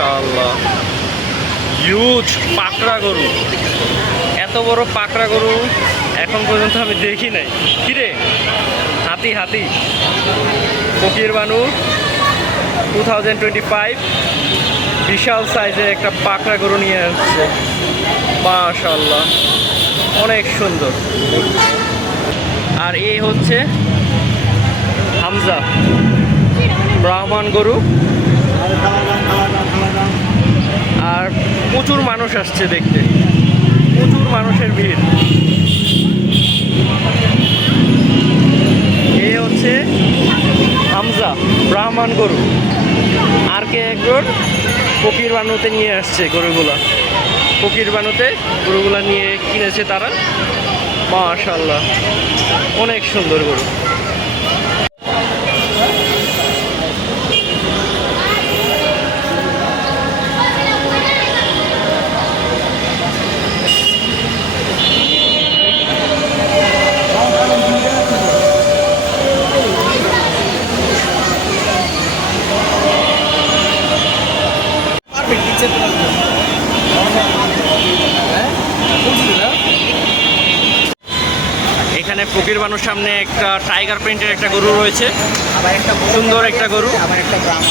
মাশাআল্লাহ। হিউজ পাকড়া গরু। এত বড় পাকড়া গরু এখন পর্যন্ত আমি দেখি নাই। কিরে? হাতি হাতি। ফকির বানু টু থাউজেন্ড টোয়েন্টি ফাইভ বিশাল সাইজের একটা পাকড়া গরু নিয়ে আসছে। মাশাআল্লাহ। অনেক সুন্দর। আর এই হচ্ছে হামজা, ব্রাহ্মণ গরু। প্রচুর মানুষ আসছে দেখতে। প্রচুর মানুষের ভিড়। এ হচ্ছে হামজা, ব্রাহ্মণ গরু। আর কে একজন? ফকির বানুতে নিয়ে আসছে গরুগুলা। ফকির বানুতে গরুগুলা নিয়ে কিনেছে তারা। মাশাল্লাহ অনেক সুন্দর গরু। এখানে ফকির বানুর সামনে একটা টাইগার প্রিন্টের একটা গরু রয়েছে। আবার একটা সুন্দর একটা গরু। আবার একটা গ্রাম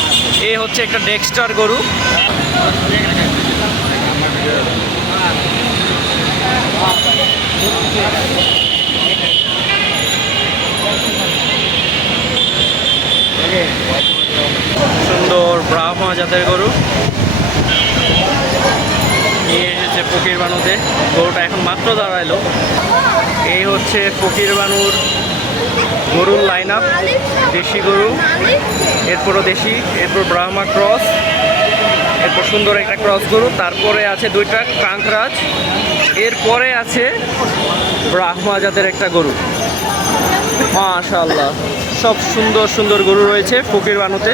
এ হচ্ছে একটা ডেক্সটার গরু। সুন্দর ব্রাহ্মা জাতের গরু। এসেছে ফকির বানুতে। গরুটা এখন মাত্র দাঁড়াইলো। এই হচ্ছে ফকির বানুর গরুর লাইন আপ দেশি গরু, এরপরও দেশি, এরপর ব্রাহ্মা ক্রস এরপর সুন্দর একটা ক্রস গরু। তারপরে আছে দুইটা কাঙ্করাজ এরপরে আছে ব্রাহ্মা জাতের একটা গরু। মাশাল্লাহ সব সুন্দর সুন্দর গরু রয়েছে ফকির বানুতে।